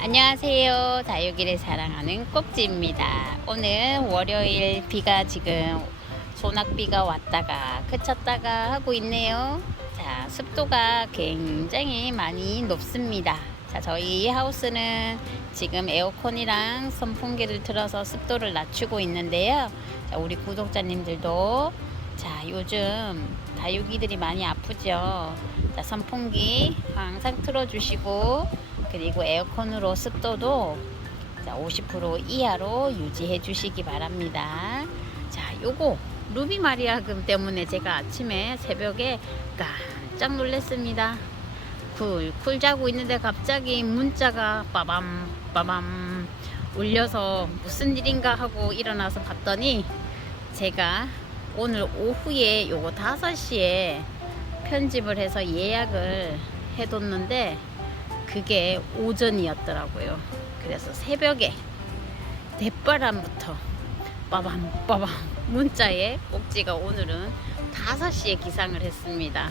안녕하세요. 다육이를 사랑하는 꼭지입니다. 오늘 월요일 비가 지금 소낙비가 왔다가 그쳤다가 하고 있네요. 자, 습도가 굉장히 많이 높습니다. 자, 저희 하우스는 지금 에어컨이랑 선풍기를 틀어서 습도를 낮추고 있는데요. 자, 우리 구독자님들도 자, 요즘 다육이들이 많이 아프죠. 자, 선풍기 항상 틀어주시고 그리고 에어컨으로 습도도 자, 50% 이하로 유지해 주시기 바랍니다. 자, 요거 루비 마리아금 때문에 제가 아침에 새벽에 깜짝 놀랐습니다. 쿨, 쿨 자고 있는데 갑자기 문자가 빠밤, 빠밤 울려서 무슨 일인가 하고 일어나서 봤더니 제가 오늘 오후에 요거 5시에 편집을 해서 예약을 해뒀는데 그게 오전이었더라고요. 그래서 새벽에 대바람부터 빠밤 빠밤 문자에 꼭지가 오늘은 5시에 기상을 했습니다.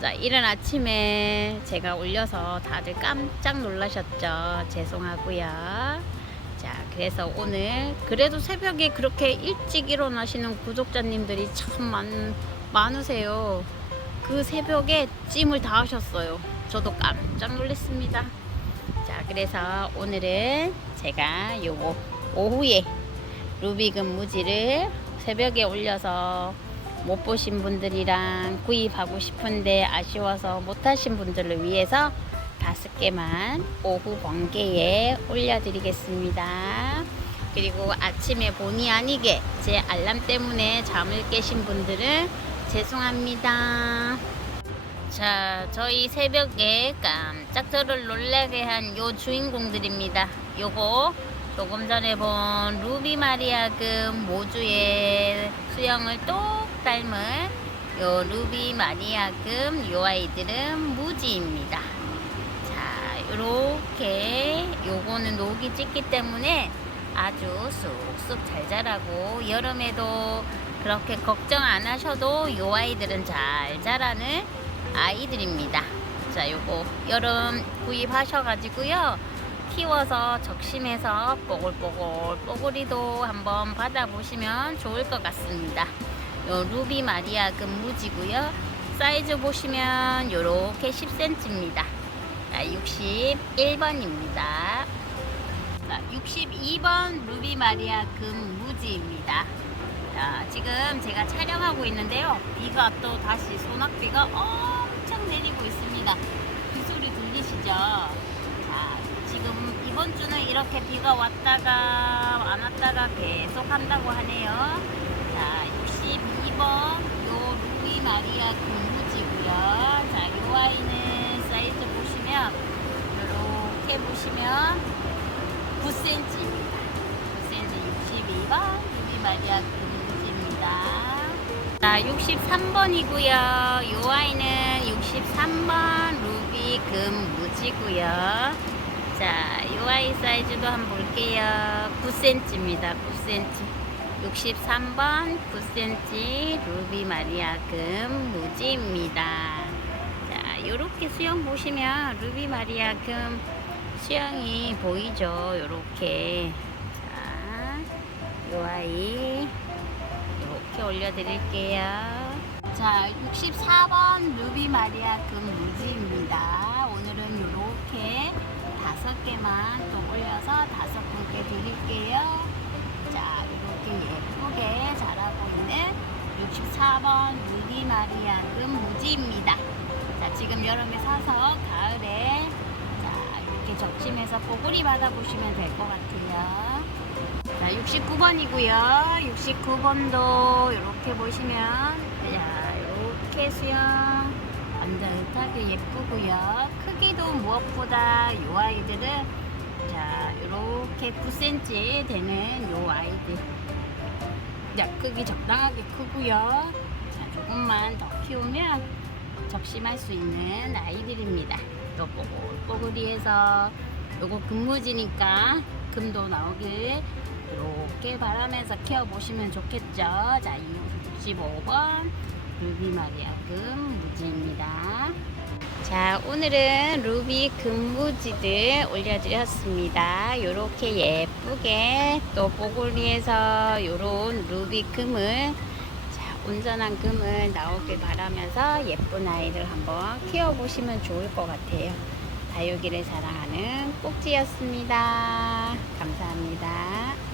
자, 이른 아침에 제가 올려서 다들 깜짝 놀라셨죠. 죄송하고요. 자, 그래서 오늘 그래도 새벽에 그렇게 일찍 일어나시는 구독자님들이 참 많, 많으세요. 그 새벽에 찜을 다 하셨어요. 저도 깜짝 놀랐습니다. 자, 그래서 오늘은 제가 요거 오후에 루비금 무지를 새벽에 올려서 못 보신 분들이랑 구입하고 싶은데 아쉬워서 못 하신 분들을 위해서 다섯 개만 오후 번개에 올려드리겠습니다. 그리고 아침에 본의 아니게 제 알람 때문에 잠을 깨신 분들은 죄송합니다. 자, 저희 새벽에 깜짝 저를 놀라게 한 요 주인공들입니다. 요거 조금 전에 본 루비 마리아금 모주의 수영을 똑 닮은 요 루비 마리아금 요 아이들은 무지입니다. 자, 요렇게 요거는 녹이 짙기 때문에 아주 쑥쑥 잘 자라고 여름에도 그렇게 걱정 안 하셔도 요 아이들은 잘 자라는 아이들입니다. 자, 요거 여름 구입하셔가지고요. 키워서 적심해서 뽀글뽀글 뽀글이도 한번 받아보시면 좋을 것 같습니다. 요 루비 마리아 금무지고요. 사이즈 보시면 요렇게 10cm입니다. 자, 61번입니다. 자, 62번 루비 마리아 금무지입니다. 자, 지금 제가 촬영하고 있는데요. 비가 또 다시 소낙비가 엄청 내리고 있습니다. 그 소리 들리시죠? 자, 지금 이번 주는 이렇게 비가 왔다가 안 왔다가 계속 한다고 하네요. 자, 62번 요 루이 마리아 금무지고요. 자, 요 아이는 사이즈 보시면 이렇게 보시면 9cm입니다. 9cm 62번 루비 마리아 금무지입니다. 자, 63번이고요. 요 아이는 63번 루비 금 무지고요. 자, 요 아이 사이즈도 한번 볼게요. 9cm입니다. 9cm. 63번 9cm 루비 마리아 금 무지입니다. 자, 요렇게 수영 보시면 루비 마리아 금 수영이 보이죠? 요렇게. 자, 요 아이 이렇게 올려드릴게요. 자, 64번 루비 마리아 금 무지입니다. 오늘은 이렇게 다섯 개만 또 올려서 다섯 분께 드릴게요. 자, 이렇게 예쁘게 자라고 있는 64번 루비 마리아 금 무지입니다. 자, 지금 여름에 사서 가을에 자, 이렇게 적심해서 뽀글이 받아보시면 될 것 같아요. 자, 69번이고요. 69번도 이렇게 보시면 자, 수영 반듯하게 예쁘고요. 크기도 무엇보다 이 아이들은 자, 이렇게 9cm 되는 요 아이들. 자, 크기 적당하게 크고요. 자, 조금만 더 키우면 적심할 수 있는 아이들입니다. 또 뽀글뽀글이해서 요거 금무지니까 금도 나오길 이렇게 바라면서 키워보시면 좋겠죠. 자, 65번 루비 마리아 금 무지입니다. 자, 오늘은 루비 금무지들 올려드렸습니다. 요렇게 예쁘게 또 뽀글리에서 요런 루비 금을 자, 온전한 금을 나오길 바라면서 예쁜 아이들 한번 키워보시면 좋을 것 같아요. 다육이를 사랑하는 꼭지였습니다. 감사합니다.